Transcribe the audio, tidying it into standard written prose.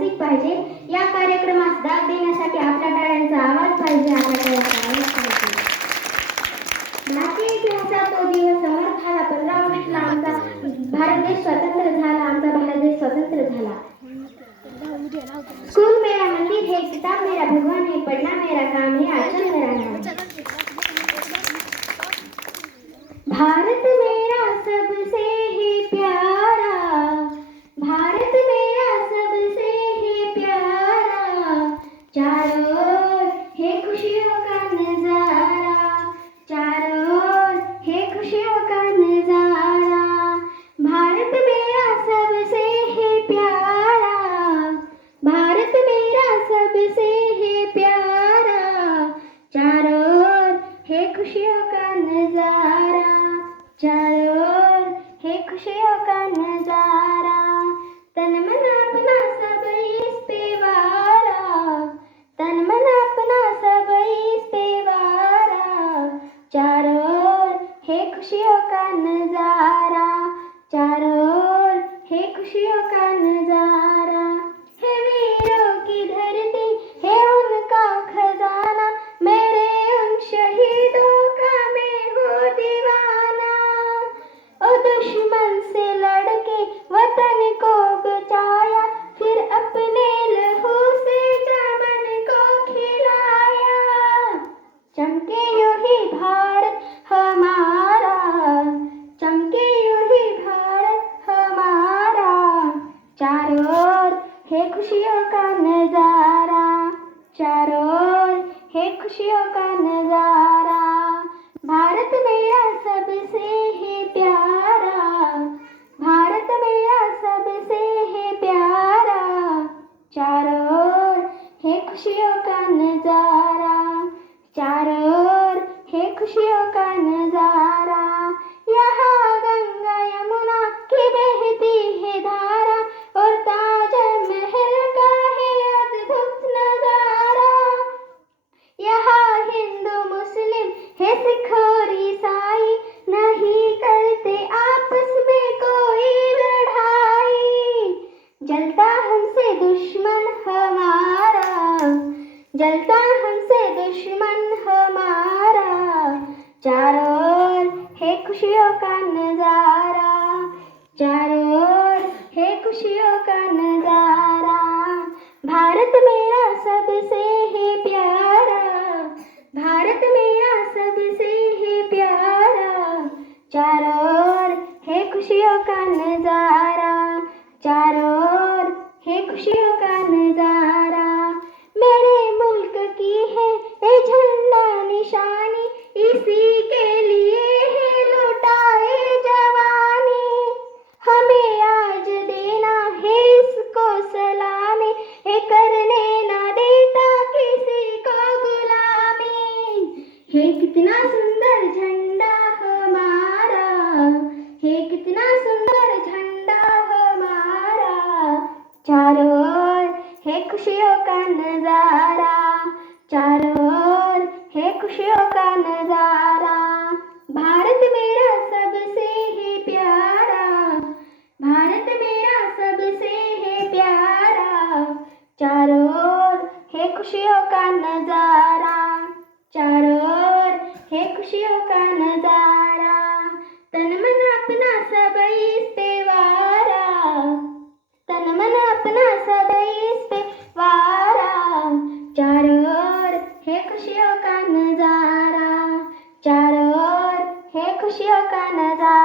रसिक पाहिजे. या कार्यक्रमास दाद देण्यासाठी आपल्या टाळ्यांचा आवाज पाहिजे. भारतीय इतिहासात तो दिवस अमर झाला. 15 ऑगस्टला आमचा भारत देश स्वतंत्र झाला. आमचा भारत देश स्वतंत्र झाला. स्कूल मेरा मंदिर है, किताब मेरा भगवान है, पढ़ना मेरा काम है, आचरण मेरा नाम है. भारत मेरा सबसे है प्यारा, भारत मेरा सबसे है प्यारा. चारों ओर है खुशियों का नजारा, चारों ओर है खुशियों का नजारा. भारत मेरा सबसे है प्यारा, भारत मेरा सबसे है प्यारा. चारों ओर है खुशियों का नजारा, चारों ओर है खुशियों का नजारा. तन मन अपना सब इस पे वारा, तन मन अपना सब इस पे वारा. चारों ओर है खुशियों का नजारा, चारों ओर है खुशियों का नजारा. है वीरों की धरती, है उनका खजाना, मेरे उन शहीदों का मैं हूँ दीवाना. ओ दुश्मन से लड़के वतन को बचाया, फिर अपने लहू से चमन को खिलाया. चमके यूं ही भारत हमारा, चमके यूं ही भारत हमारा. चारों ओर है खुशियों का नजारा, चारों ओर है खुशियों का नजारा. भारत मेरा सबसे है प्यारा, भारत मेरा सबसे है प्यारा. चारों ओर है खुशियों का नजारा, चारों ओर है खुशियों का नजारा. यहाँ गंगा यमुना की बहती है धारा, और ताजमहल का है अद्भुत नजारा. यहाँ हिंदू मुस्लिम है, सिख और ईसाई, नहीं करते आपस में कोई लड़ाई. जलता हमसे दुश्मन हमारा, जलता हमसे दुश्मन हमारा. चारों ओर है खुशियों का नजारा, चारों ओर है खुशियों का नजारा. भारत मेरा सबसे है प्यारा, भारत मेरा सबसे है प्यारा. चारों ओर है खुशियों का नजारा, चारों ओर है खुशियों का नजारा. मेरे मुल्क की है ये झंडा निशानी, इसी के लिए है लुटाए जवानी. हमें आज देना है इसको सलामी, ये करने ना देता किसी को गुलामी. है कितना सुंदर झंडा हमारा, है कितना सुंदर झंडा हमारा. चारों ओर है खुशियों का नजारा, चारों ओर है खुशियों का नजारा. भारत मेरा सबसे है प्यारा, भारत मेरा सबसे है प्यारा. चारों ओर है खुशियों का नजारा, चारों ओर है खुशियों का नजारा. तन मन अपना सब इस पे वारा, तन मन अपना सब इस पे वारा. चारों ओर है खुशियों का नजारा, चारों ओर है खुशियों का नजारा.